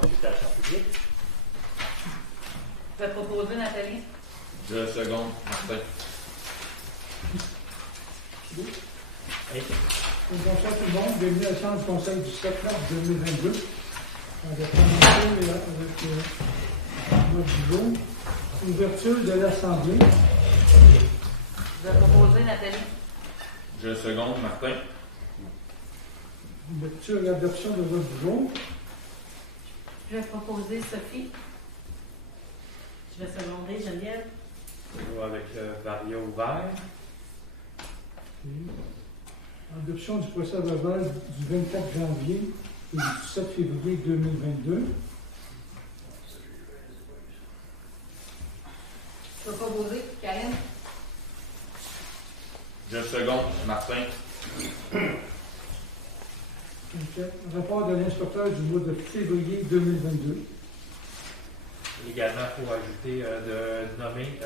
consultation publique. Je vais proposer Nathalie. Je seconde, Martin. Oui. Bonsoir tout le monde. Bienvenue à la séance du Conseil du 7 mars 2022. On va commencer avec notre jour. Ouverture de l'Assemblée. Je vais proposer Nathalie. Je seconde, Martin. Lecture et adoption de votre jour. Je vais proposer Sophie. Je vais seconder Geneviève. Toujours avec le varia ouvert. Adoption du procès verbal du 24 janvier et du 17 février 2022. Je vais proposer Karine. Je seconde, Martin. Rapport de l'inspecteur du mois de février 2022. Également, il faut ajouter de nommer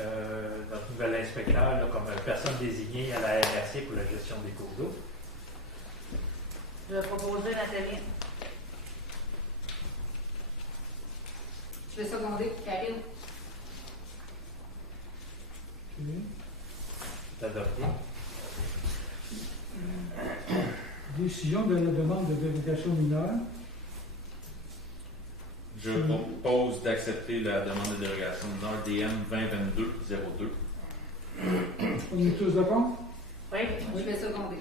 notre nouvel inspecteur là, comme personne désignée à la MRC pour la gestion des cours d'eau. Je vais proposer Nathalie. Je vais seconder Karine. C'est adopté. Décision de la demande de dérogation mineure. Je propose d'accepter la demande de dérogation mineure DM 2022-02. On est tous d'accord? Oui, je vais seconder.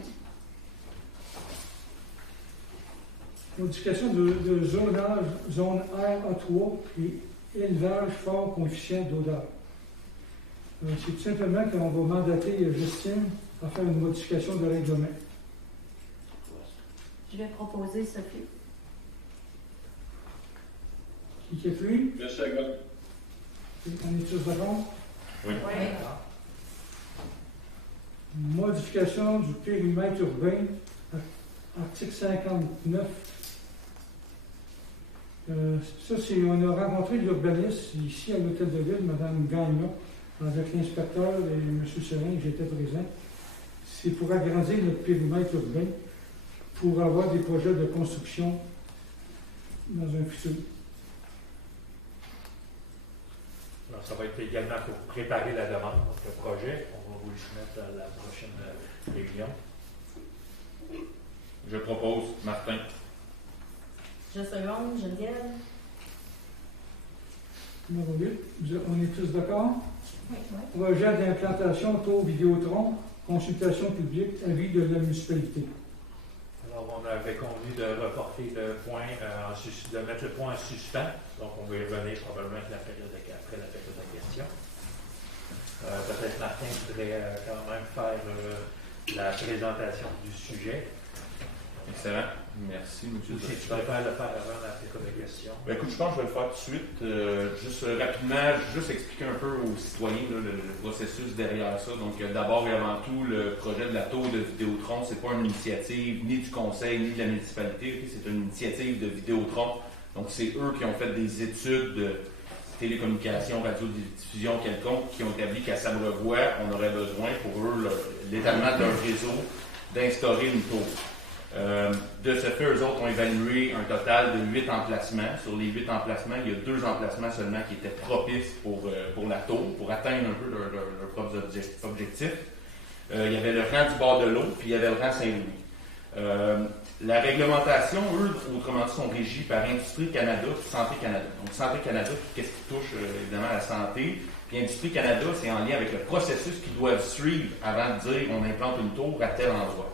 Modification de zonage, zone RA3 et élevage fort coefficient d'odeur. C'est tout simplement qu'on va mandater Justine à faire une modification de règlement. Je vais proposer Sophie. Qui est pris? Je seconde. On est tous d'accord? Oui. Oui. Modification du périmètre urbain, article 59. Ça, c'est, on a rencontré l'urbaniste ici à l'Hôtel de Ville, Mme Gagnon, avec l'inspecteur et M. Serin, j'étais présent. C'est pour agrandir notre périmètre urbain, pour avoir des projets de construction dans un futur. Alors, ça va être également pour préparer la demande, donc le projet. On va vous le soumettre à la prochaine réunion. Je propose, Martin. Je seconde Geneviève. Numéro 8. On est tous d'accord? Oui. Projet d'implantation tour Vidéotron, consultation publique, avis de la municipalité. Alors, on avait convenu de reporter le point, de mettre le point en suspens. Donc, on va y revenir probablement après la période de questions. Peut-être Martin voudrait quand même faire la présentation du sujet. Excellent. Merci, M. Si tu préfères le faire avant la période de questions. Ben, écoute, je pense que je vais le faire tout de suite. Juste rapidement, juste expliquer un peu aux citoyens là, le processus derrière ça. Donc, d'abord et avant tout, le projet de la tour de Vidéotron, c'est pas une initiative ni du conseil ni de la municipalité. Okay? C'est une initiative de Vidéotron. Donc, c'est eux qui ont fait des études de télécommunications, radiodiffusion quelconque, qui ont établi qu'à Sabrevoix, on aurait besoin pour eux l'étalement d'un réseau d'instaurer une tour. De ce fait, eux autres ont évalué un total de 8 emplacements. Sur les 8 emplacements, il y a 2 emplacements seulement qui étaient propices pour la tour, pour atteindre un peu leurs propres objectifs. Il y avait le rang du bord de l'eau, puis il y avait le rang Saint-Louis. La réglementation, eux, autrement dit, sont régis par Industrie Canada et Santé Canada. Donc, Santé Canada, qu'est-ce qui touche évidemment à la santé? Puis Industrie Canada, c'est en lien avec le processus qu'ils doivent suivre avant de dire on implante une tour à tel endroit.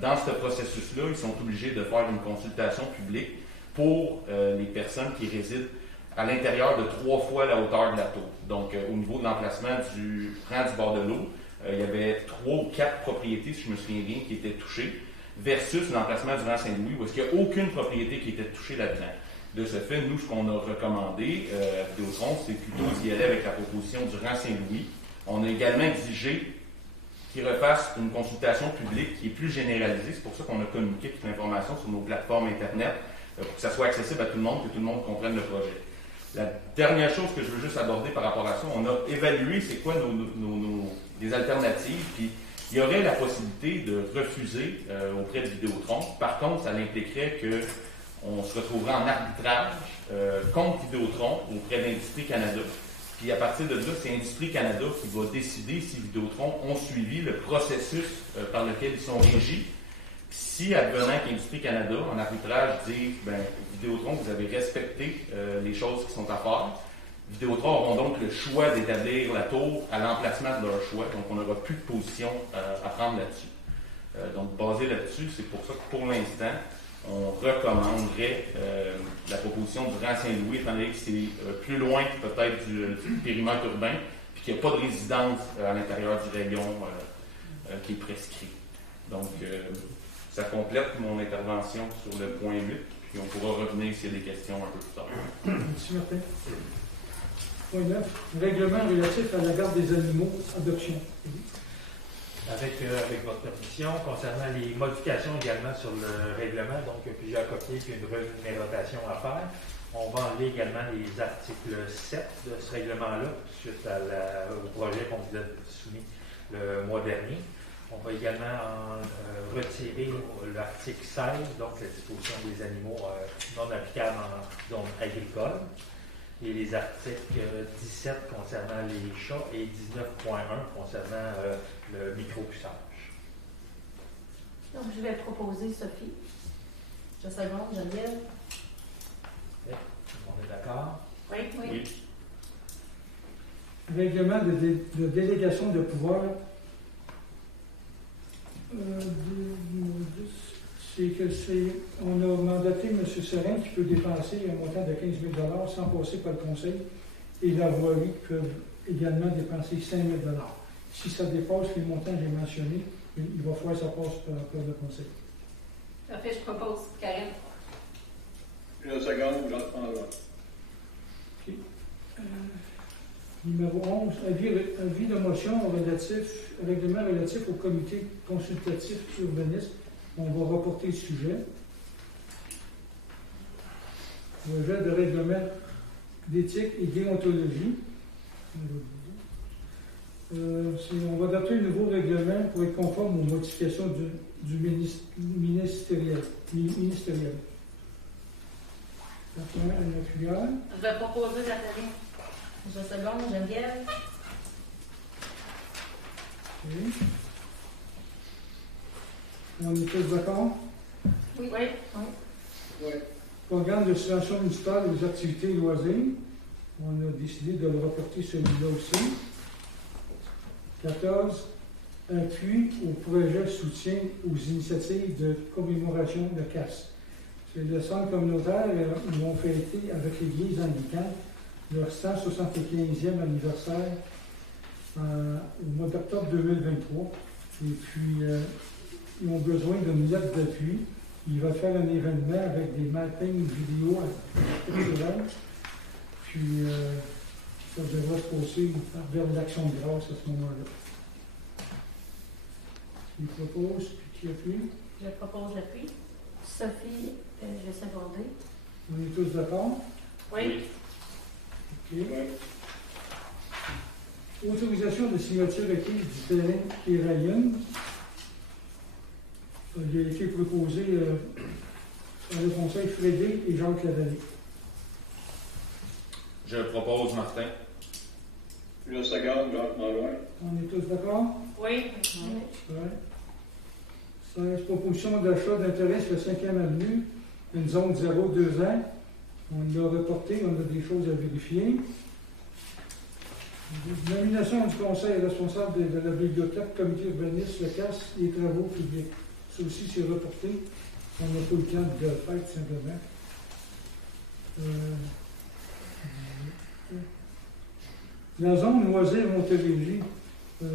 Dans ce processus-là, ils sont obligés de faire une consultation publique pour les personnes qui résident à l'intérieur de 3 fois la hauteur de la tour. Donc, au niveau de l'emplacement du rang du bord de l'eau, il y avait 3 ou 4 propriétés, si je me souviens bien, qui étaient touchées, versus l'emplacement du rang Saint-Louis, où est-ce qu'il n'y a aucune propriété qui était touchée là-dedans. De ce fait, nous, ce qu'on a recommandé à Vidéotron, c'est plutôt d'y aller avec la proposition du rang Saint-Louis. On a également exigé qu'ils refassent une consultation publique qui est plus généralisée. C'est pour ça qu'on a communiqué toute l'information sur nos plateformes Internet, pour que ça soit accessible à tout le monde, que tout le monde comprenne le projet. La dernière chose que je veux juste aborder par rapport à ça, on a évalué c'est quoi des alternatives, puis il y aurait la possibilité de refuser auprès de Vidéotron. Par contre, ça impliquerait que on se retrouvera en arbitrage contre Vidéotron auprès d'Industrie Canada. Puis à partir de là, c'est Industrie Canada qui va décider si Vidéotron ont suivi le processus par lequel ils sont régis. Si, advenant qu'Industrie Canada, en arbitrage, dit Vidéotron, vous avez respecté les choses qui sont à faire, Vidéotron auront donc le choix d'établir la tour à l'emplacement de leur choix, donc on n'aura plus de position à prendre là-dessus. Donc, basé là-dessus, c'est pour ça que pour l'instant, on recommanderait la proposition du Rang Saint-Louis, étant donné que c'est plus loin peut-être du périmètre urbain, puis qu'il n'y a pas de résidence à l'intérieur du rayon qui est prescrit. Donc, ça complète mon intervention sur le point 8, puis on pourra revenir s'il y a des questions un peu plus tard. Merci, Martin. Point 9. Règlement relatif à la garde des animaux, adoption. Avec votre permission, concernant les modifications également sur le règlement, donc il y a plusieurs copies et une renumérotation à faire. On va enlever également les articles 7 de ce règlement-là, suite au projet qu'on vous a soumis le mois dernier. On va également retirer l'article 16, donc la disposition des animaux non applicables en zone agricole, et les articles 17 concernant les chats et 19.1 concernant le micro-puçage. Donc, je vais proposer Sophie. Je seconde, Geneviève. On est d'accord? Oui. Règlement de délégation de pouvoir. On a mandaté M. Serin qui peut dépenser un montant de 15 000 sans passer par le conseil, et la voirie peuvent également dépenser 5 000 Si ça dépasse les montants que j'ai mentionnés, il va falloir que ça passe par le conseil. Parfait, je propose. Karine. Le second, j'en prends là. Okay. Numéro 11, avis de motion règlement relatif au comité consultatif urbaniste. On va reporter le sujet. Projet de règlement d'éthique et déontologie. On va adopter un nouveau règlement pour être conforme aux modifications du ministériel. Je vais proposer Nathalie. Je seconde, Geneviève. Okay. On est tous d'accord? Oui. Programme de subvention municipale aux activités et loisirs. On a décidé de le reporter celui-là aussi. 14. Appui au projet soutien aux initiatives de commémoration de casse. C'est le centre communautaire où vont fêter avec l'Église anglicane leur 175e anniversaire au mois d'octobre 2023. Et puis, ils ont besoin d'une lettre d'appui. Ils veulent faire un événement avec des mappings vidéo culturels. Puis, ça devrait se passer vers l'action de grâce à ce moment-là. Qui propose, puis qui appuie? Je propose l'appui. Sophie, je vais seconder. On est tous d'accord? Oui. OK. Autorisation de signature acquise du terrain Kéraïen. Il a été proposé par le conseil Frédé et Jacques Lavallée. Je propose Martin. Le second, Jacques Malouin. On est tous d'accord? Oui. Ouais. 16. Proposition d'achat d'intérêt sur la 5e avenue, une zone 0-2 ans. On l'a reporté, on a des choses à vérifier. Nomination du conseil responsable de la bibliothèque, comité urbaniste, le CAS, les travaux publics. Ça aussi, c'est reporté. On n'a pas eu le temps de le faire, tout simplement. La zone loisir Montérégie. Je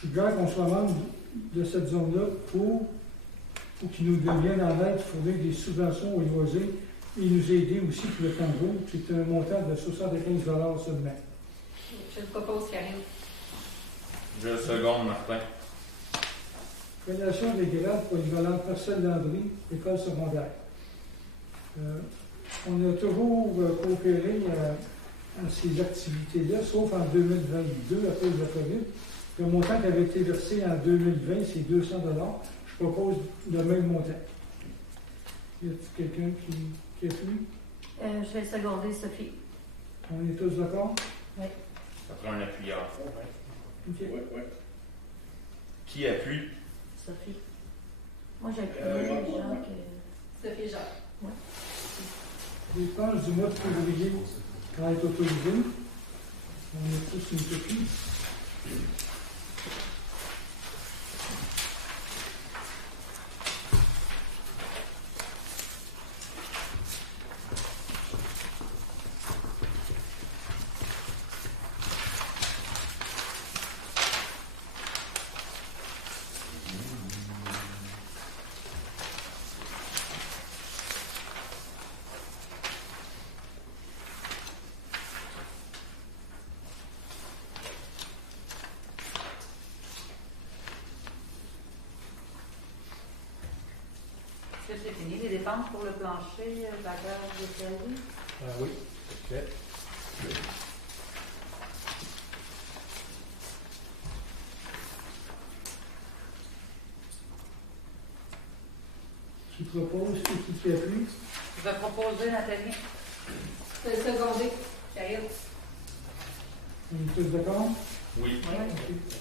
suggère qu'on soit membre de cette zone-là pour qu'ils nous deviennent en aide, fournir des subventions aux loisirs et nous aider aussi pour le temps de jour. C'est un montant de 75 $ seulement. Je le propose, Karine. Je seconde Martin. Création des grades polyvalentes Marcel Landry, école secondaire. On a toujours coopéré à ces activités-là, sauf en 2022 à cause de la COVID. Le montant qui avait été versé en 2020, c'est 200 $. Je propose le même montant. Y a-t-il quelqu'un qui appuie? Je vais seconder Sophie. On est tous d'accord? Ça prend un appuyeur. OK. Oui, oui. Qui appuie? Sophie. Moi, j'appuie. Jacques. Sophie et Jacques. Dépense du mois de février va être autorisé. On a tous une copie. Est-ce que c'est fini, les dépenses pour le plancher, bagage d'escalier? Oui, c'est fait. Qui propose et qui appuie? Je vais proposer Nathalie. Je vais seconder. Carrière. On est tous d'accord? Oui. Oui.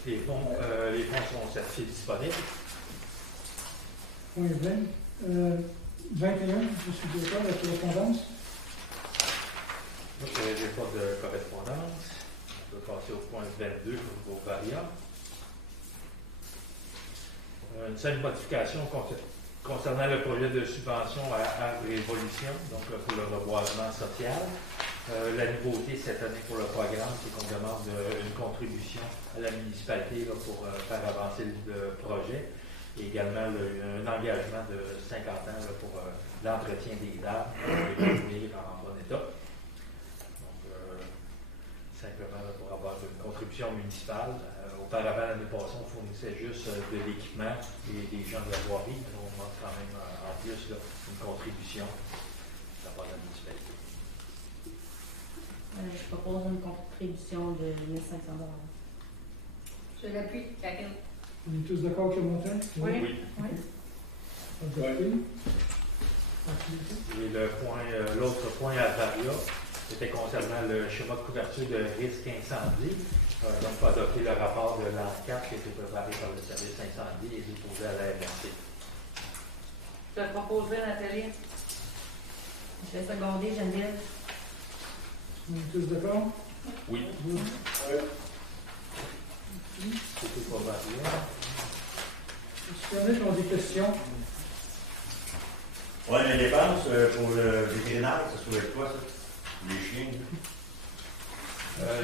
Les fonds sont certifiés disponibles. Point 20. 21, je suis d'accord, la correspondance. Donc, il n'y a pas de correspondance. On peut passer au point 22 pour vos variants. Une seule modification concernant le projet de subvention à Arbre Révolution, donc pour le reboisement social. La nouveauté cette année pour le programme, c'est qu'on demande une contribution à la municipalité là, pour faire avancer le projet. Et également un engagement de 50 ans là, pour l'entretien des arbres et les maintenir en bon état. Donc, simplement là, pour avoir une contribution municipale. Auparavant, l'année passée, on fournissait juste de l'équipement et des gens de la voirie. On demande quand même en plus là, une contribution de la part de la municipalité. Je propose une contribution de 1 500 $. Je l'appuie, Catherine. On est tous d'accord avec le montant? Oui. Oui. Adopté. Et l'autre point à Varia, c'était concernant le schéma de couverture de risque incendie. Donc, il faut adopter le rapport de l'ANCAP qui a été préparé par le service incendie et déposé à la MRC. Je vais proposer Nathalie. Je vais seconder Geneviève. On est tous d'accord? Oui. Oui. C'était pas Varia. Est-ce qu'il y en a qui ont des questions? Oui, les dépenses pour le vétérinaire, ça se trouve quoi, ça? Les chiens?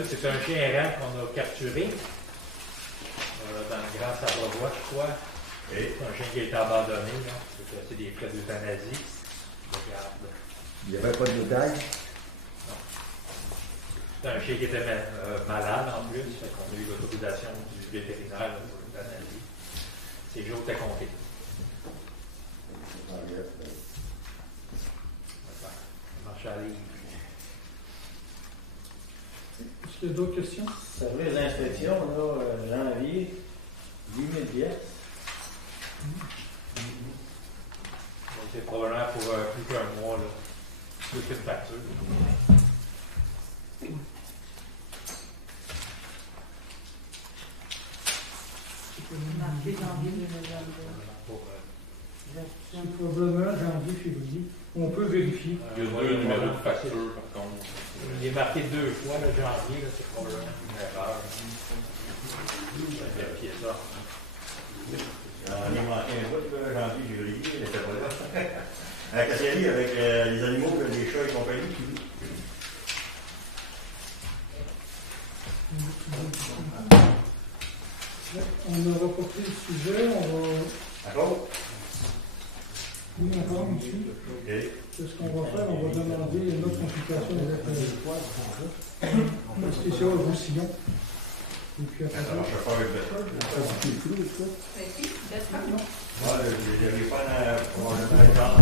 C'est un chien errant qu'on a capturé dans le Grand Sabre-Bois, je crois. Et C'est un chien qui a été abandonné. C'est des frais d'euthanasie. Regarde. Il n'y avait pas de détails. C'est un chien qui était malade en plus. Fait qu'on a eu l'autorisation du vétérinaire pour l'euthanasie. Ses jours étaient comptés. Marche à livre. Est-ce qu'il y a d'autres questions? Ça veut les inspections, là, janvier, 8 000 pièces. Donc, c'est probablement pour plus qu'un mois, là. Plus qu'une facture. Marqué janvier 2022. Pour, C'est probablement janvier, février. On peut vérifier. Il y a deux numéros de facture, par contre. il est marqué 2 fois, le janvier, là, c'est probablement une erreur. Je vais vérifier ça. j'en ai manqué un bout, janvier, février, il n'était pas là. À Cassiali, avec les animaux, les chats et compagnie. On a reporté le sujet, on va... D'accord? Oui, encore, monsieur. OK. C'est ce qu'on va faire, on va demander une autre consultation avec le spécial Roussillon. Et puis après Ça ça, marche pas avec le... Ouais, j'avais pas probablement le temps.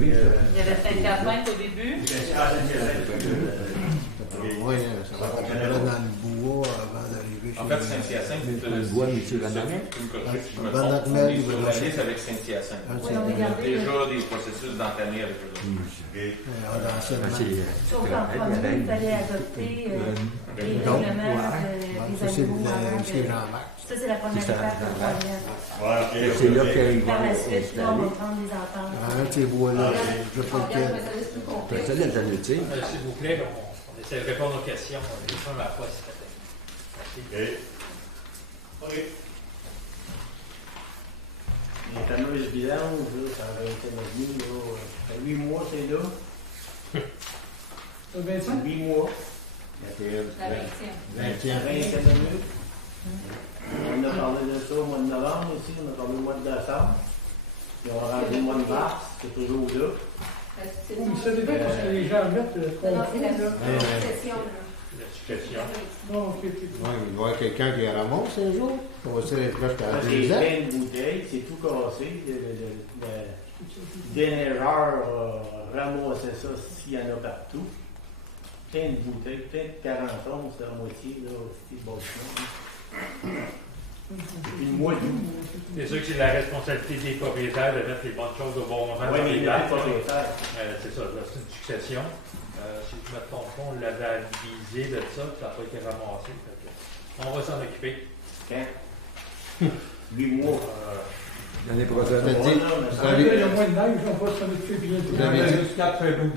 Il y avait 5 à 5 au début. Ah, c'est Oui, ça va fonctionner dans le bois avant d'arriver chez En fait, Saint-Hyacinthe, le bois, mais c'est la je dernière. me corrige si je me Van trompe, Nagmel, on est il sur va la lancer. liste avec Saint-Hyacinthe. Ah, Oui, c'est on est gardé. Déjà des processus d'entamer avec eux. Sauf qu'en premier, il fallait adopter les Donc, règlements ça, des c'est animaux avant c'est de... Jean-Marc. Ça, c'est la première C'est ça, étape. Jean-Marc. C'est là qu'ils Par la vont suite, là, on va prendre les ententes. Un de ces bois-là, je sais pas lequel. C'est ça l'alternative. S'il vous plaît, on essaie de répondre aux questions une fois à la fois, s'il te plaît. Merci. OK. Les fameuses vidanges, là, ça avait été revenu, là, 8 mois, c'est là. 25? 8 mois. La 20e. 25 minutes. On a parlé de ça au mois de novembre aussi, on a parlé au mois de décembre. Puis on a rendu le mois de mars, c'est toujours là. C'est Oui, mais ça dépend parce que les gens mettent le Non, c'est la concours. succession. La succession. Non, ok, ok. Ouais, il va y avoir quelqu'un qui ramasse un jour. On va se les proches Parce à qu'il y 2 a ans. plein de bouteilles, c'est tout cassé. Le déneigeur a ramassé ça s'il y en a partout. Plein de bouteilles, plein de 40 onces à moitié, là, c'est bon. Puis le mois d'août. C'est sûr que c'est la responsabilité des propriétaires de mettre les bonnes choses au bon moment. Oui, dans mais les il n'y a dates. pas de faire. C'est ça, là, c'est une succession. Si je me trompe pas, on l'avait avisé de ça, puis ça n'a pas été ramassé. Fait que on va s'en occuper. Quand? 8 mois. L'année prochaine. Vous avez dit- Vous savez, il y a moins de neige, on va s'en occuper bientôt. Vous avez dit- Jusqu'à après vous.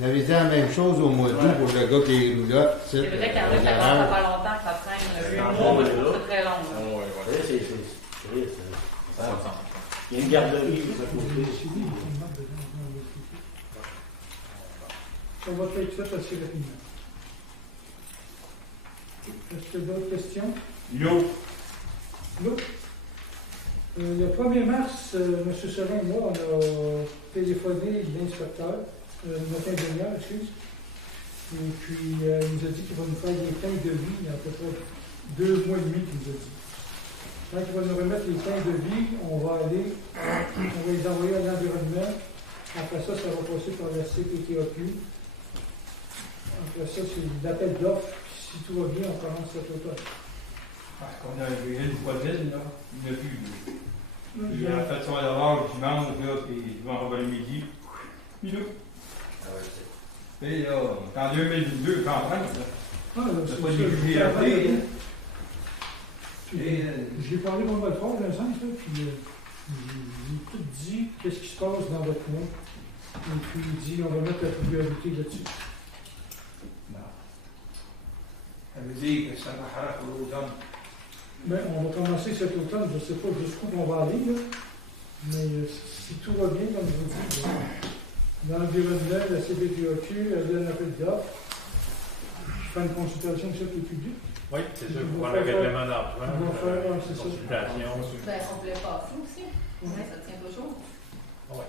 Vous avez dit la même chose au mois d'août pour le gars qui est roulotte. C'est vrai qu'il y en a qui attendent pas longtemps que ça prenne 8 mois, moi je trouve ça très long. là. Ouais, Vous ouais. savez, c'est- Ça ressemble. il y a une garderie de ce côté. Ça va être fait assez rapidement. Est-ce que d'autres questions? L'eau. L'eau. Le 1er mars, M. Serin et moi, on a téléphoné l'inspecteur, notre ingénieur, excuse. Et puis, il nous a dit qu'il va nous faire des teintes de vie, il y a à peu près 2 mois et demi qu'il nous a dit. Quand il va nous remettre les teintes de vie, on va les envoyer à l'environnement. Après ça, ça va passer par la CPTAQ. Après ça, c'est l'appel d'offres. Si tout va bien, on commence cet automne. Parce qu'on a une voisine, là, il n'a plus. Il a fait son lavage dimanche, là, puis il va en revenir le midi. Milou. Et là, en 2022, campagne, là. Ah, C'est pas des GRD, hein. J'ai parlé de mon frère dans un sens, là, puis j'ai tout dit qu'est-ce qui se passe dans votre coin. Et puis il dit on va mettre la priorité là-dessus. Ça veut dire que ça marchera pour l'automne. Mais on va commencer cet automne, je ne sais pas jusqu'où on va aller, là. Mais si tout va bien, comme je vous dis, l'environnement, la CPTAQ, elle donne un appel d'offres. Je fais une consultation sur le public. Oui, c'est sûr, Ils pour vont le faire- règlement d'emprunt, ils vont faire, ouais, c'est ça. consultation. Ben, on voulait passer aussi. Ouais, ça tient toujours. Oui.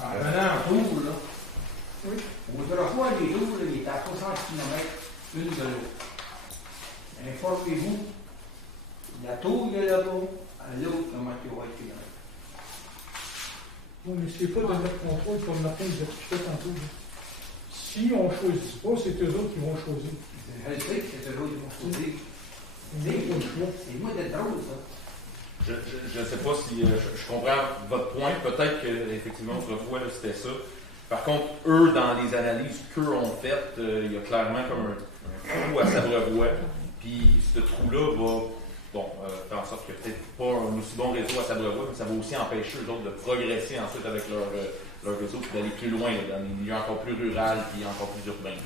En venant en tour, là, Oui. autrefois, les tours, là, ils étaient à 60 km une de l'autre. Informez-vous, la tour est là-bas, à l'autre, comment il va être km. Oui, mais c'est pas de notre contrôle, comme Martin nous a expliqué tantôt. Là. Si on ne choisit pas, c'est eux autres qui vont choisir. Je sais que c'est eux autres qui vont choisir. On n'a pas le choix. C'est moi d'être drôle, ça. Je ne sais pas si je comprends votre point. Peut-être qu'effectivement, autrefois, là, c'était ça. Par contre, eux, dans les analyses qu'eux ont faites, il y a clairement comme un trou à Sabrevoix. Puis ce trou-là va faire en sorte qu'il n'y a peut-être pas un aussi bon réseau à Sabrevoix, mais ça va aussi empêcher eux autres de progresser ensuite avec leur réseau et d'aller plus loin, là, dans des milieux encore plus ruraux et encore plus urbains. Là.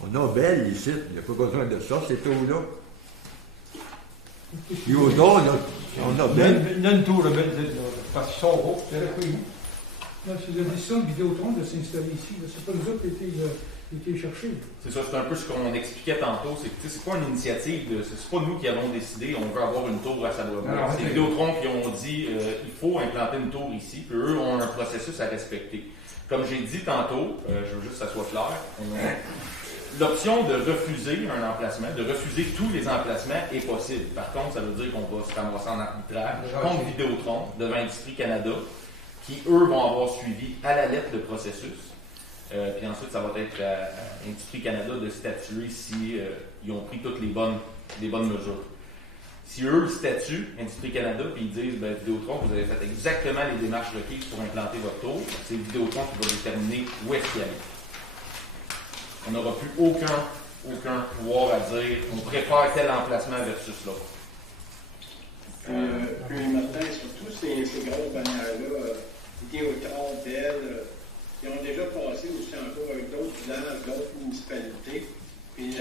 On a belle ici, il n'y a pas besoin de ça, ces taux-là. Puis aux autres, on a belle. Il y a une tour de belle, parce qu'ils sont hauts, c'est là que Non, c'est la décision de Vidéotron de s'installer ici. C'est pas nous autres qui étaient cherchés. C'est ça, c'est un peu ce qu'on expliquait tantôt. C'est que c'est pas une initiative, c'est pas nous qui avons décidé, on veut avoir une tour à Sabrevoix. C'est Vidéotron qui ont dit il faut implanter une tour ici, puis eux ont un processus à respecter. Comme j'ai dit tantôt, je veux juste que ça soit clair, l'option de refuser un emplacement, de refuser tous les emplacements est possible. Par contre, ça veut dire qu'on va se ramasser en arbitrage contre Vidéotron devant Industrie Canada, qui, eux, vont avoir suivi à la lettre le processus. Puis ensuite, ça va être à Industrie Canada de statuer si ils ont pris toutes les bonnes mesures. Si eux statuent, Industrie Canada, puis ils disent Vidéotron, vous avez fait exactement les démarches requises pour implanter votre tour, c'est Vidéotron qui va déterminer où est-ce qu'il y a. On n'aura plus aucun pouvoir à dire on préfère tel emplacement versus l'autre. Puis Martin, surtout ces grosses bannières-là, Vidéotron, Bell, ils ont déjà passé aussi encore avec d'autres villages, d'autres municipalités. Puis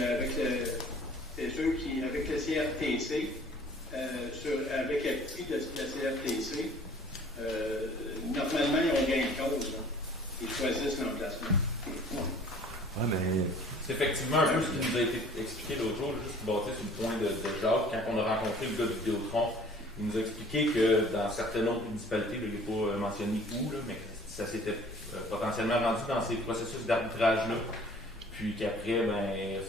c'est sûr qu'avec le CRTC, avec l'appui de la CRTC, normalement, ils ont gain de cause. Là. Ils choisissent l'emplacement. Ouais, mais... C'est effectivement un peu ce qui nous a été expliqué l'autre jour, juste bâti sur le point de Jacques. Quand on a rencontré le gars de Vidéotron, il nous a expliqué que dans certaines autres municipalités, il n'est pas mentionné où, là, mais ça s'était potentiellement rendu dans ces processus d'arbitrage-là. Puis qu'après,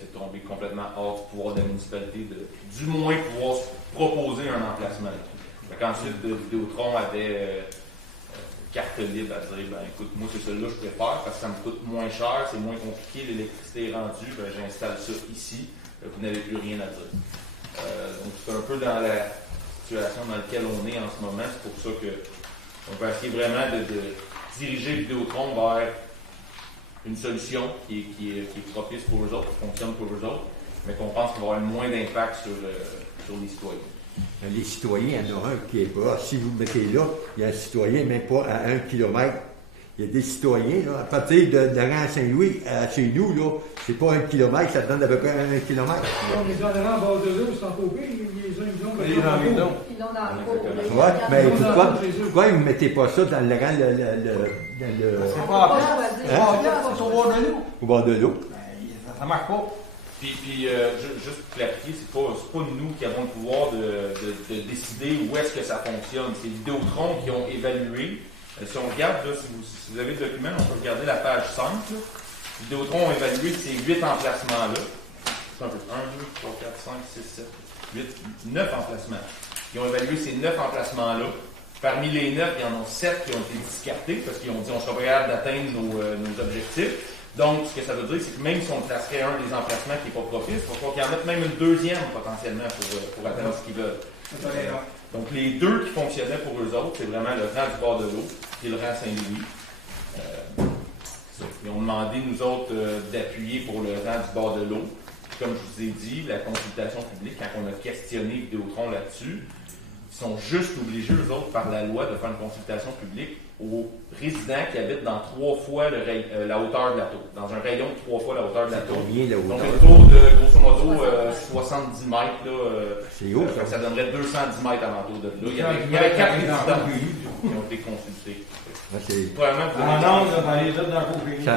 c'est tombé complètement hors du pouvoir de la municipalité de, du moins, pouvoir se proposer un emplacement. Donc ensuite, Vidéotron avait carte libre à dire, écoute, moi c'est celui-là que je préfère parce que ça me coûte moins cher, c'est moins compliqué, l'électricité est rendue, j'installe ça ici, vous n'avez plus rien à dire. Donc c'est un peu dans la situation dans laquelle on est en ce moment, c'est pour ça qu'on va essayer vraiment de diriger Vidéotron vers une solution qui est propice pour eux autres, qui fonctionne pour eux autres, mais qu'on pense qu'il va avoir moins d'impact sur les citoyens. Les citoyens, il y en a un qui est pas. Si vous mettez là, il y a un citoyen, même pas à 1 kilomètre. Il y a des citoyens, là, à partir de rang Saint-Louis, chez nous, là, c'est pas 1 kilomètre, ça donne à peu près 1 kilomètre. On est dans le rang bord de l'eau, c'est encore pire, ils l'ont dans le cours. Oui, mais pourquoi vous ne mettez pas ça dans le rang, c'est pas au bord de l'eau. Au bord de l'eau. Ça marche pas. Puis juste pour clarifier, c'est pas nous qui avons le pouvoir de décider où est-ce que ça fonctionne. C'est Vidéotron qui ont évalué. Si on regarde, là, si vous avez le document, on peut regarder la page 5. Là. Vidéotron ont évalué ces 8 emplacements-là. C'est un peu 1, 2, 3, 4, 5, 6, 7, 8, 9 emplacements. Ils ont évalué ces 9 emplacements-là. Parmi les 9, il y en a 7 qui ont été discartés parce qu'ils ont dit on sera pas capable d'atteindre nos objectifs. Donc, ce que ça veut dire, c'est que même si on placerait un des emplacements qui n'est pas propice, il va falloir qu'ils en mettent même une deuxième potentiellement pour atteindre ce qu'ils veulent. Donc, les deux qui fonctionnaient pour eux autres, c'est vraiment le rang du bord de l'eau et le rang Saint-Louis. Ils ont demandé, nous autres, d'appuyer pour le rang du bord de l'eau. Comme je vous ai dit, la consultation publique, quand on a questionné Vidéotron là-dessus, ils sont juste obligés, eux autres, par la loi, de faire une consultation publique aux résidents qui habitent dans 3 fois la hauteur de la tour, dans un rayon de 3 fois la hauteur de la tour. Donc, une tour de, grosso modo, 70 mètres, là, c'est haut, ça donnerait 210 mètres alentour de là. Il y avait 4 résidents qui ont été consultés. Ça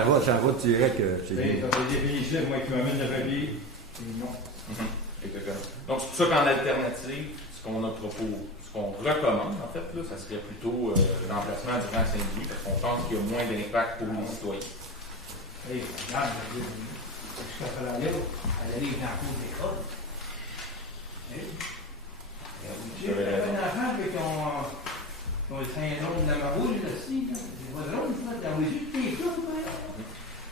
va direct. C'est définitif, moi qui m'amène le papier. Non. Exactement. Donc, c'est pour ça qu'en alternative, ce qu'on recommande, en fait, là, ça serait plutôt l'emplacement du rang Saint-Louis, parce qu'on pense qu'il y a moins d'impact pour les citoyens. Regarde, jusqu'à Falaléo, elle arrive dans la cour d'école. Il y a un enfant qui ont le syndrome de la mabouille, là, aussi. C'est pas drôle, ça. T'as envie de tes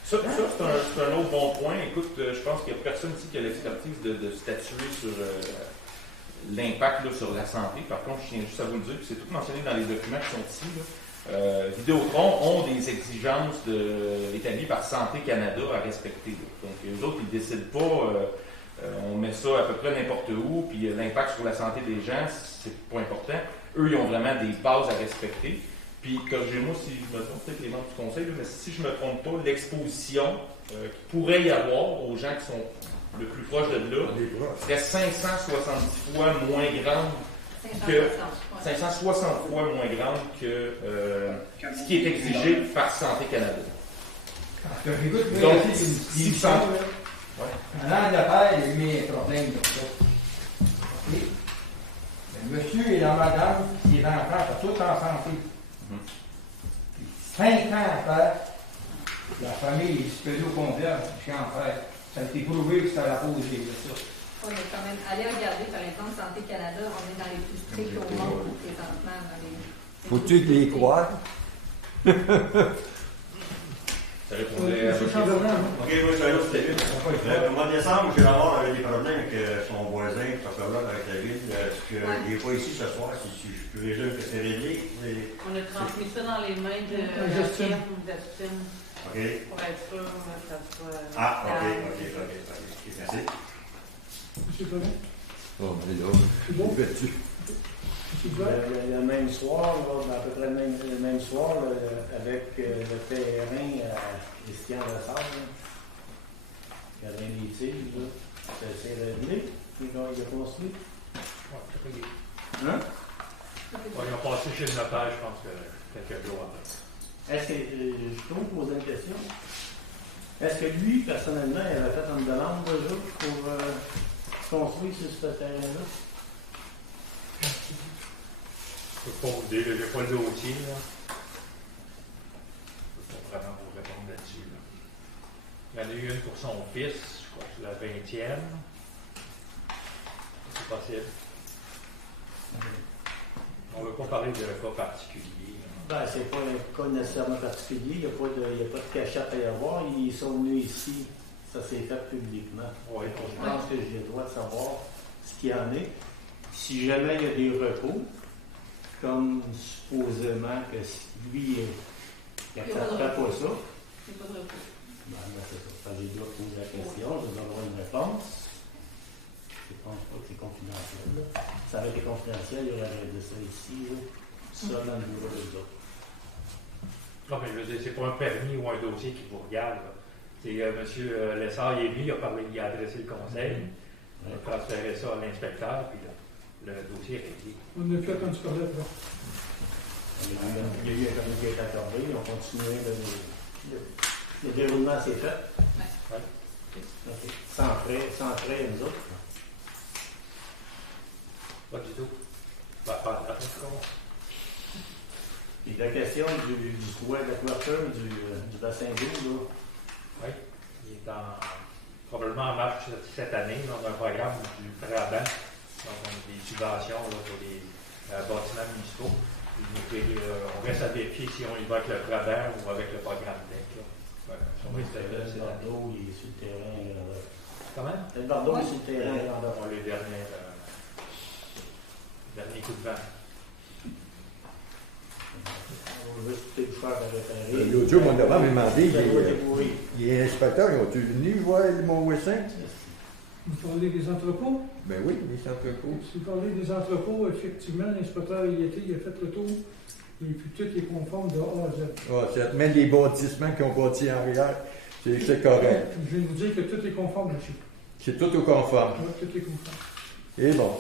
Ça, c'est un autre bon point. Écoute, je pense qu'il n'y a personne ici qui a l'expertise de statuer sur l'impact sur la santé. Par contre, je tiens juste à vous le dire, c'est tout mentionné dans les documents qui sont ici. Vidéotron ont des exigences établies par Santé Canada à respecter. Donc, eux autres, ils ne décident pas, on met ça à peu près n'importe où, puis l'impact sur la santé des gens, c'est pas important. Eux, ils ont vraiment des bases à respecter. Puis, corrigez-moi si je me trompe, peut-être les membres du conseil, mais si je ne me trompe pas, l'exposition qu'il pourrait y avoir aux gens qui sont le plus proches de là serait 570 fois moins grande que 560 fois moins grande que ce qui est exigé par Santé Canada. Donc, si ça. En Angleterre, il y a eu un problème de ça. Le monsieur et la madame, les enfants, sont tous en santé. 5 ans après, la famille est dispensée au complet chez Enfer. Ça a été prouvé que c'était à la cause de ça. Oui, mais quand même, allez regarder, par exemple, Santé Canada, on est dans les plus stricts au monde présentement. Faut-tu les croire? Ça répondait à votre Chambellan, question. hein? OK, moi, c'est là, c'était vite. Le mois de décembre, j'ai avoir avec des problèmes avec son voisin, qui a problème avec la ville. Est-ce qu'il n'est pas ici ce soir? Si je présume que c'est réglé. On a transmis ça dans les mains de Justine. Justine. OK. Pour être sûr que ça soit. OK. Merci. Monsieur Paulin? Oh, mais là, C'est bon? veux-tu? Monsieur Duval? Le même soir, là, à peu près le même soir, avec le terrain à Christian Lessard, il y a rien des tiges, là. C'est réglé, il a construit. Ouais, c'est réglé. Hein? Ouais, ils ont passé chez le notaire, je pense, quelques jours après. Est-ce que, je peux vous poser une question? Est-ce que lui, personnellement, il avait fait une demande déjà pour construire sur ce terrain-là? Je ne peux pas vous dire, j'ai pas le dossier, là. Je ne peux pas vraiment vous répondre là-dessus, là. Il y en a eu une pour son fils, je crois que c'est la 20e. C'est possible. On ne veut pas parler de cas particulier. Ben, c'est pas un cas nécessairement particulier, il n'y a pas de cachette à y avoir, ils sont venus ici, ça s'est fait publiquement. Oui, Je pense que j'ai le droit de savoir ce qu'il y en est. Si jamais il y a des recours, comme supposément que si lui, il n'accepterait pas ça, Il n'y a pas de recours. c'est ça. J'ai dois poser la question, je vais avoir une réponse. Je pense pas que c'est confidentiel. Là. Ça aurait été confidentiel, il y aurait de ça ici, là. Ça dans le bureau des autres. Non, mais je veux dire, c'est pas un permis ou un dossier qui vous regarde, là. C'est M. Lessard, il est venu, il a adressé le conseil, on a transféré ça à l'inspecteur, puis là, le dossier est réglé. On n'a plus attendu parler après. Il y a eu un permis qui a été accordé, on continuait le déroulement s'est fait. Ouais. Okay. Sans frais, nous autres. Pas du tout. Pas Et la question du toit, de la couverture du bassin d'eau, là. oui. Il est probablement en marche cette année dans un programme du Brabant. Donc, on a des subventions là, pour les bâtiments municipaux. On reste à vérifier si on y va avec le Brabant ou avec le programme DEC. Le Bardeau, il est sur le terrain. Comment? Le Bardeau est sur le terrain. On les derniers coups de vent. On veut peut-être faire à réparer. L'autre jour, mon devant m'a demandé, Oui. les inspecteurs, ils ont-tu venu voir mon Wessin? Vous parlez des entrepôts? Ben oui, les entrepôts. Si vous parlez des entrepôts, effectivement, l'inspecteur il a fait le tour. Et puis tout est conforme de A à Z. Ah, même les bâtissements qui ont bâti en arrière, c'est correct. Je vais vous dire que tout est conforme là-dessus. C'est tout au conforme. Oui, tout est conforme. Et bon.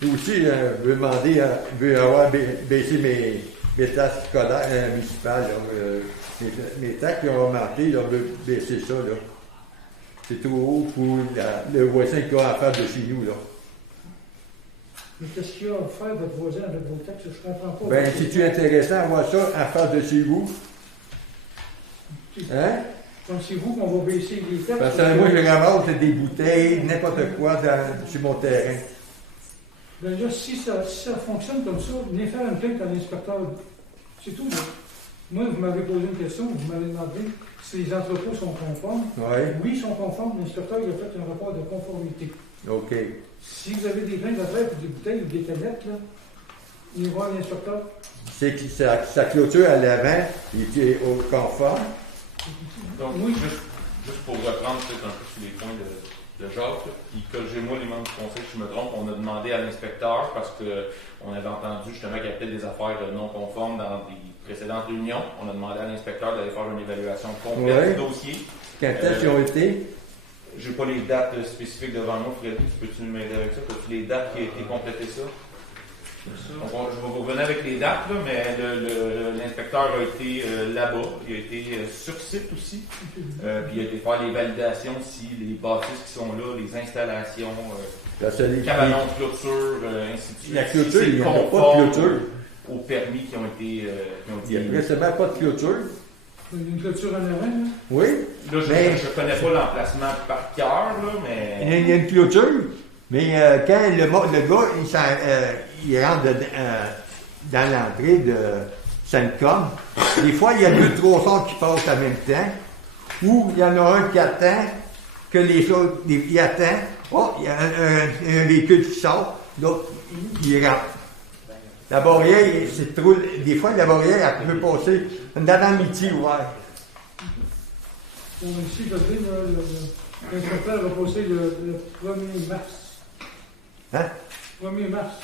Et aussi, je veux demander, je veux avoir baissé mes taxes scolaires municipales. Là, mes taxes qui ont remarqué, on veut baisser ça. Là. C'est trop haut pour le voisin qui a à faire de chez nous. Là. Mais qu'est-ce qu'il y a à faire votre voisin avec vos taxes? Je ne comprends pas. Ben, c'est-tu intéressant à voir ça à faire de chez vous? Hein? Donc, c'est vous qu'on va baisser les taxes? Parce que moi, je ramasse des bouteilles, n'importe quoi sur mon terrain. Ben là, si ça fonctionne comme ça, venez faire une plainte à l'inspecteur. C'est tout, là. Moi, vous m'avez posé une question, vous m'avez demandé si les entrepôts sont conformes. Ouais. Oui, ils sont conformes. L'inspecteur, il a fait un rapport de conformité. OK. Si vous avez des plaintes à faire pour des bouteilles ou des canettes, là, venez voir l'inspecteur. C'est que sa clôture à l'avant, il était au conforme. Donc, Oui. juste pour reprendre peut-être un peu sur les points de Jacques, puis corrigez-moi les membres du conseil si je me trompe, on a demandé à l'inspecteur parce qu'on avait entendu justement qu'il y avait peut-être des affaires non conformes dans des précédentes réunions. On a demandé à l'inspecteur d'aller faire une évaluation complète du dossier. Quand est-ce qu'ils ont été? Je n'ai pas les dates spécifiques devant moi. Frédéric, tu peux-tu m'aider avec ça? As-tu les dates qui ont été complétées ça? Donc, je vais vous revenir avec les dates, là, mais l'inspecteur a été là-bas. Il a été sur site aussi. Puis il a été faire les validations si les bâtisses qui sont là, les installations, cabanons de clôture, ainsi de suite. La clôture, si il n'y a pas de clôture. Aux permis qui ont été. Il n'y a presque pas de clôture. Une clôture en avant, là? Oui. Là, je ne connais pas l'emplacement par cœur, là, mais. Il y a une clôture, mais quand le gars, il rentre dans l'entrée de Sainte-Com, des fois, il y a 2-3 sortes qui passent en même temps. Ou il y en a un qui attend, que les autres, il attend, oh, il y a un véhicule qui sort, l'autre, il rentre. La barrière, c'est trop. Des fois, la barrière, elle peut passer une avant-midi ouvert. Bon, ici, Godwin, l'inspecteur va passer le 1er mars. Hein? 1er mars.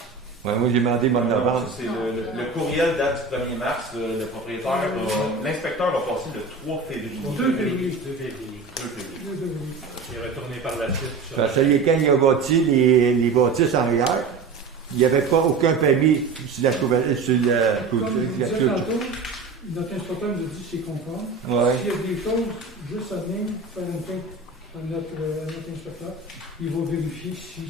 Ouais, moi, j'ai demandé mon novembre. C'est le courriel date du 1er mars. Le propriétaire, l'inspecteur va passer le 3 février. 2 février. 2 février. Il est retourné par la suite. Parce que quand il a bâti les bâtisses en arrière, il n'y avait pas aucun permis sur la couverture. Comme je disais tantôt, notre inspecteur nous dit que c'est conforme. Ouais. S'il y a des choses, juste à venir faire une plainte à notre inspecteur, il va vérifier si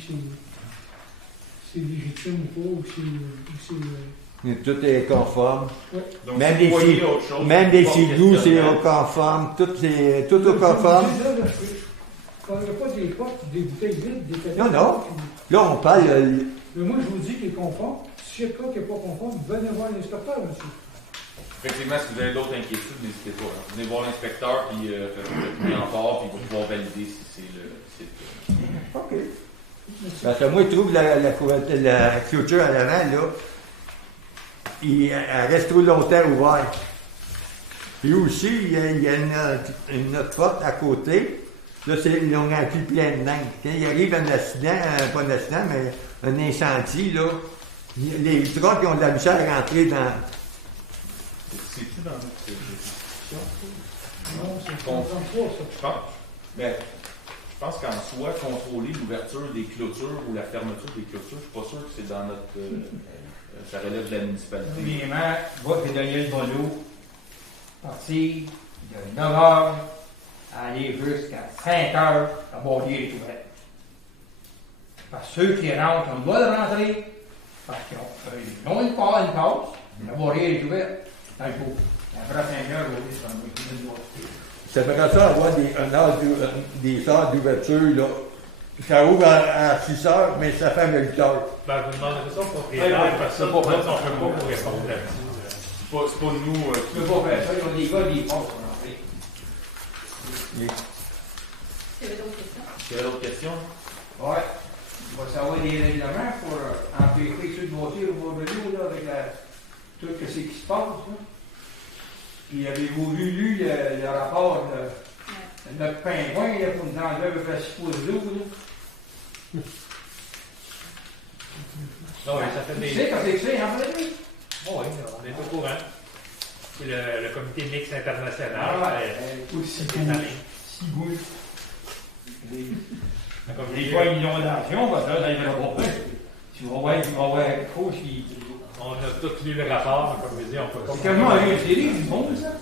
c'est légitime ou pas, ou si Mais tout est conforme. Ouais. Donc, Même si les vous voyez filles, autre chose, même des pas filous, c'est questionnement. conforme. Tout est conforme. Il n'y a pas des portes, des bouteilles vides, des Non, non. Là, on parle. Mais moi, je vous dis qu'il est conforme. S'il y a quoi qui n'est pas conforme, venez voir l'inspecteur, monsieur. Effectivement, si vous avez d'autres inquiétudes, n'hésitez pas. Hein. Venez voir l'inspecteur, puis faites le en part, puis il va pouvoir valider si c'est le. OK. Parce que moi, je trouve la clôture à l'avant, là, elle reste trop longtemps ouverte. Puis aussi, il y a une autre porte à côté. Là, ils ont rempli plein de neige. Quand il arrive un accident, pas un accident, mais un incendie, là, les trucks ont de la misère à rentrer dans. C'est-tu dans notre discussion? Non, c'est 33, ça. Je pense. Mais je pense qu'en soi, contrôler l'ouverture des clôtures ou la fermeture des clôtures, je suis pas sûr que c'est dans notre. Ça relève de la municipalité. Premièrement, votre Daniel Bono, partir de 9h à aller jusqu'à 5h à Bordier est ouvert. Parce que ceux qui rentrent ont le droit de rentrer, parce qu'ils ont une passe, la Bordier est ouverte dans le pot. Après 5h, Bordier sera ouvert. J'aimerais ça avoir des heures d'ouverture, là. Ça ouvre à 6 heures, mais ça ferme à 8 heures. Ben, je me demanderais ça au propriétaire, parce que nous, on ne peut pas vous répondre là-dessus. C'est pas nous. Tu peux pas faire ça, ils ont des gars, des passes pour rentrer. Est-ce qu'il y avait d'autres questions? Est-ce qu'il y a d'autres questions? Ouais. Il va savoir des règlements pour empêcher ceux de monter au vélo, là, avec tout ce qui se passe, là. Puis avez-vous lu le rapport de notre pingouin, là, pour nous enlever à peu près 6 pouces d'eau, là? Non, oui, ça fait des. Tu sais, quand c'est que c'est, hein, Valérie? Oui, on est au courant. C'est le comité mixte international. Ah ouais, aussi beau. Des fois, une inondation, parce que là, il va y avoir pas. Tu vas voir quelque chose qui. On a tous lu le rapport, comme je dis, on peut pas. C'est quasiment un série du monde, ça.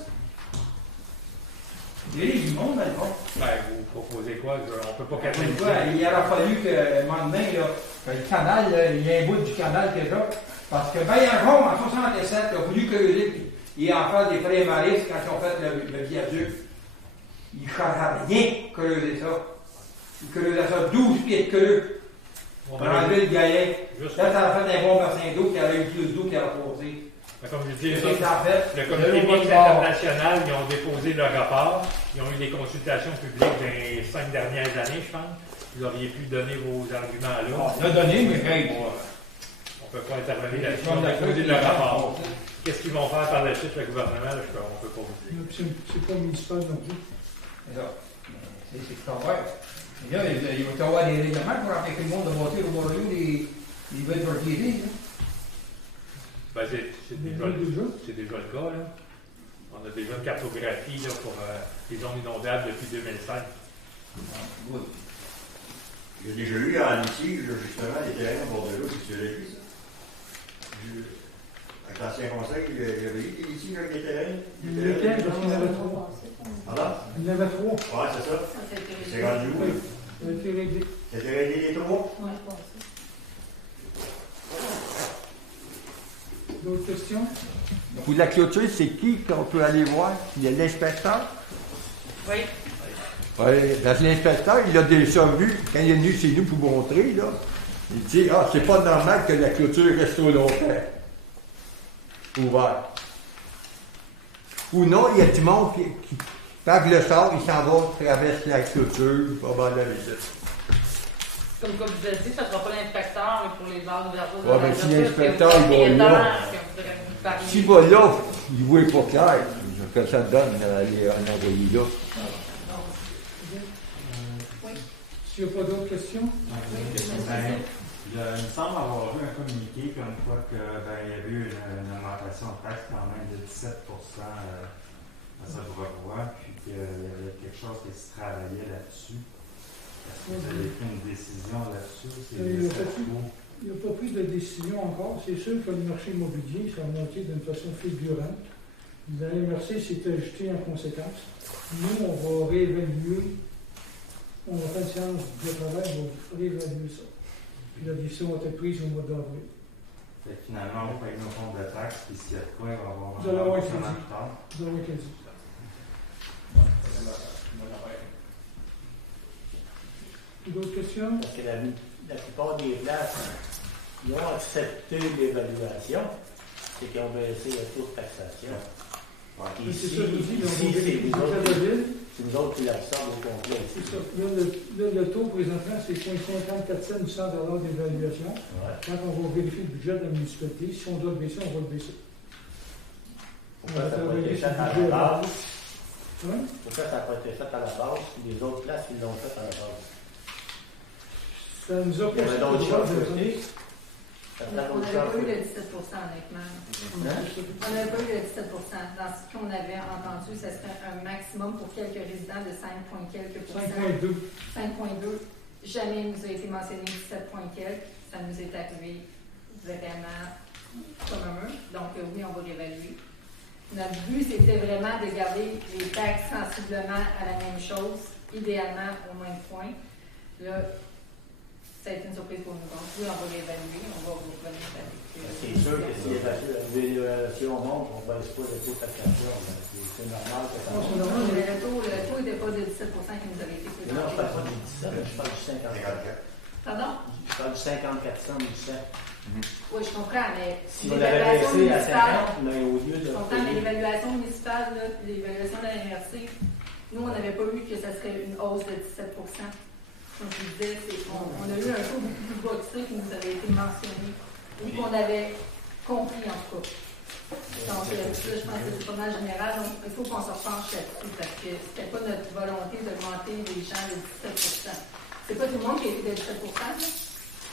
C'est du monde, dans le fond. Ben, vous proposez quoi? On peut pas catalyser. Il aurait fallu que, un moment donné, là, que le canal, là, il y a un bout du canal qui est là. Parce que Bayerron, en 67, il a voulu creuser et en faire des frais maristes quand ils ont fait le viaduc. Ils ne changeaient rien creuser ça. Ils creusaient ça 12 pieds de creux. Pour enlever le gaillet. Là, ça a fait un bon bassin d'eau qui avait eu plus d'eau qui a reposé. Comme je dis, le comité mixte international, ils ont déposé leur rapport. Ils ont eu des consultations publiques dans les 5 dernières années, je pense. Vous auriez pu donner vos arguments là. On a donné, mais quand on ne peut pas intervenir là-dessus. On a déposé leur rapport. Qu'est-ce qu'ils vont faire par la suite, le gouvernement, là, on ne peut pas vous dire. C'est pas municipal non plus. C'est ça. C'est ce qu'il faut faire. Et là, il va y avoir des règlements pour empêcher le monde de monter au Bordeaux des belles propriétés. Ben, c'est déjà le cas. Là. On a déjà une cartographie là, pour les zones inondables depuis 2005. Oui. J'ai déjà eu en litige, justement, des terrains au Bordeaux, si tu l'as vu, ça. Avec l'ancien conseil, il y avait eu des litiges avec les terrains. Il y en avait 3. Pardon? Il y en avait 3. Oui, c'est ça. C'est rendu où? Ça a été réglé. Ça a été réglé les 3? Oui, D'autres questions? Pour la clôture, c'est qui qu'on peut aller voir? Il y a l'inspecteur? Oui. Oui, parce que l'inspecteur, il a déjà vu, quand il est venu chez nous pour montrer, là, il dit, c'est pas normal que la clôture reste trop longtemps ouverte. Ou non, il y a du monde Fait que le sort, il s'en va, traverse la clôture, il va dans la visite. Comme je vous ai dit, ça ne sera pas l'inspecteur mais pour les heures d'ouverture de Ouais, la mais si voiture, l'inspecteur, que il va là. S'il va là, il voit pas clair. Que ça donne aller en envoyer là. S'il n'y a pas d'autres questions? Il me semble avoir vu un communiqué comme quoi que, il y avait eu une augmentation de taxe quand même de 17% à sa voie, puis qu'il y avait quelque chose qui se travaillait là-dessus. Est-ce que vous avez pris une décision là-dessus? Il n'y a pas pris de décision encore. C'est sûr que le marché immobilier s'est monté d'une façon figurante. La MRC s'est ajustée en conséquence. Nous, on va réévaluer. On va faire une séance de travail, on va réévaluer ça. Puis la décision va être prise au mois d'avril. Finalement, on paye nos comptes de taxes, puis s'il y a de quoi, il va y avoir Vous allez avoir un plus crédit. tard. Vous allez avoir un crédit. D'autres questions? Parce que la plupart des places, ils ont accepté l'évaluation, c'est qu'ils ont baissé le taux de taxation. Ici, c'est nous autres qui l'absorbent au complet. C'est ça. Le taux présentement, c'est 54 cents du 100 $ d'évaluation. Ouais. Quand on va vérifier le budget de la municipalité, si on doit le baisser, on va le baisser. Pourquoi ça n'a pas été fait à la base? Hein? Pourquoi ça n'a pas été fait à la base, puis les autres places, ils l'ont fait à la base? Ça nous a Il y avait d'autres choses aussi. On n'avait pas eu le 17 honnêtement. On n'avait pas eu le 17 Dans ce qu'on avait entendu, ça serait un maximum pour quelques résidents de 5 points quelques %. 5,2. 5,2. Jamais il nous a été mentionné 17 points quelques. Ça nous est arrivé vraiment comme un mur. Donc oui, on va réévaluer. Notre but, c'était vraiment de garder les taxes sensiblement à la même chose, idéalement au moins de points. Là, ça a été une surprise pour nous. Donc, oui, on va l'évaluer, on va vous revenir avec. C'est sûr que si l'évaluation monte, on ne baisse pas le taux de taxation. C'est normal que ça monte. Mais le taux n'était pas de 17 qui nous avait été présenté. Non, je ne parle pas du 17, je parle du 54. Pardon? Je parle du 54 cents du 100. Oui, je comprends, mais si on l'avait baissé à 50, mais au lieu de. Je comprends, mais l'évaluation municipale, l'évaluation de la MRC, nous, on n'avait pas eu que ça serait une hausse de 17 Comme je disais, on a eu un taux beaucoup plus bas que ça qui nous avait été mentionné ou qu'on avait compris en tout cas. Donc, ça, je pense que c'est pas mal général. Donc, il faut qu'on se repenche là-dessus parce que c'était pas notre volonté d'augmenter les gens de 17 C'est pas tout le monde qui a été de 17 là.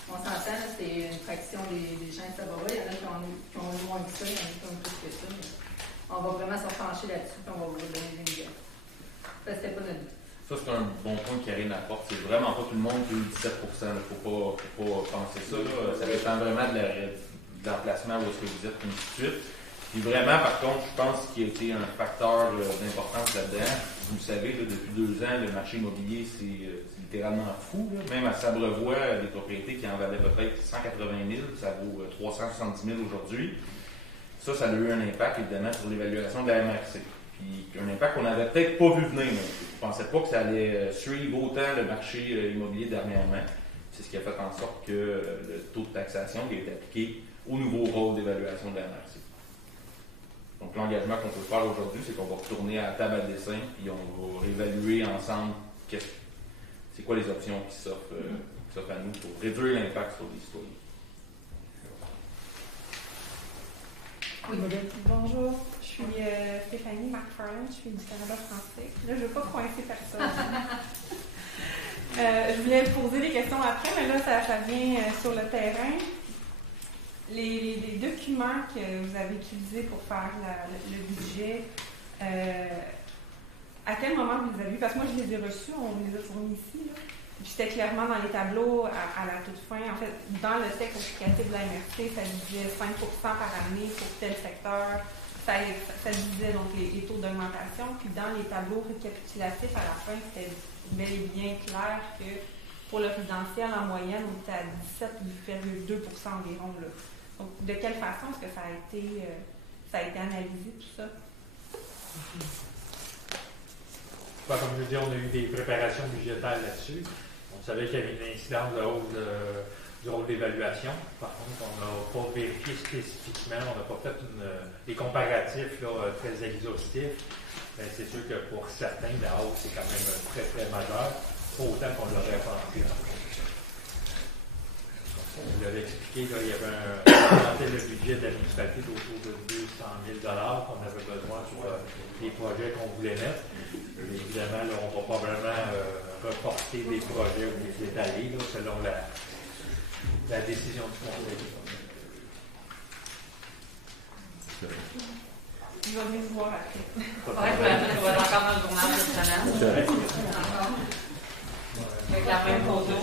On s'entend, c'est une fraction des gens de Savarois. Il y en a qui ont eu moins que ça, il y en a qui ont eu plus que ça. Mais on va vraiment se repencher là-dessus et on va vous donner des nouvelles. Parce que c'était pas notre but. Ça, c'est un bon point qui Karine apporte. C'est vraiment pas tout le monde qui a eu 17 Il ne faut pas penser ça. Là. Ça dépend vraiment de l'emplacement où est-ce que vous êtes, et ainsi de suite. Puis vraiment, par contre, je pense qu'il y a été un facteur d'importance là-dedans. Vous le savez, là, depuis 2 ans, le marché immobilier, c'est littéralement fou. Là. Même à Sabrevois, des propriétés qui en valaient peut-être 180 000, ça vaut 370 000 aujourd'hui. Ça a eu un impact, évidemment, sur l'évaluation de la MRC. Puis un impact qu'on n'avait peut-être pas vu venir. Mais je ne pensais pas que ça allait suivre autant le marché immobilier dernièrement. C'est ce qui a fait en sorte que le taux de taxation qui a été appliqué au nouveau rôle d'évaluation de la MRC. Donc l'engagement qu'on peut faire aujourd'hui, c'est qu'on va retourner à la table à dessin et on va évaluer ensemble c'est quoi les options qui s'offrent à nous pour réduire l'impact sur les citoyens. Oui. Bonjour, je suis Stéphanie McFarlane, je suis du Canada français. Là, je ne veux pas coincer personne. Je voulais poser des questions après, mais là, ça vient sur le terrain. Les documents que vous avez utilisés pour faire le budget, à quel moment vous les avez vus? Parce que moi, je les ai reçus, on les a fournis ici. Là. Puis c'était clairement dans les tableaux à la toute fin. En fait, dans le texte explicatif de la MRC, ça disait 5 par année pour tel secteur. Ça disait donc les taux d'augmentation. Puis dans les tableaux récapitulatifs à la fin, c'était bel et bien clair que pour le résidentiel, en moyenne, on était à 17,2 environ. Là. Donc, de quelle façon est-ce que ça a été analysé, tout ça? Comme je dis, on a eu des préparations budgétaires là-dessus. On savait qu'il y avait une incidence de hausse du rôle d'évaluation. Par contre, on n'a pas vérifié spécifiquement, on n'a pas fait des comparatifs là, très exhaustifs. Mais c'est sûr que pour certains, la hausse c'est quand même très, très majeur, pas autant qu'on l'aurait pensé. Vous l'avez expliqué, là, il y avait augmenté le budget de la municipalité d'autour de 200 000 qu'on avait besoin sur les projets qu'on voulait mettre. Et évidemment, là, on va probablement reporter des projets ou les étaler là, selon la décision du conseil. Je vais venir vous voir après. C'est vrai que je vais encore dans le journal cette semaine. Avec la même photo.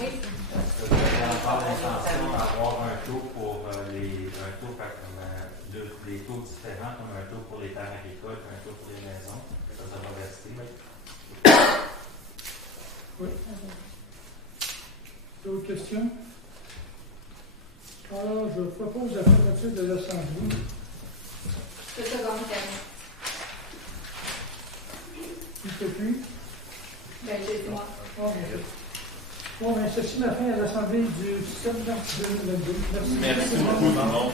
Oui. Vous avez encore l'intention d'avoir un taux pour des taux différents, comme un taux pour les terres agricoles, un taux pour les maisons. Ça va rester. Oui. D'autres questions? Alors, je propose la fermeture de l'Assemblée. Le second terme. Qui peut plus? Ben, c'est moi. Bon, ben, ceci m'a fait à l'Assemblée du 7 mars 2022. Merci beaucoup, maman.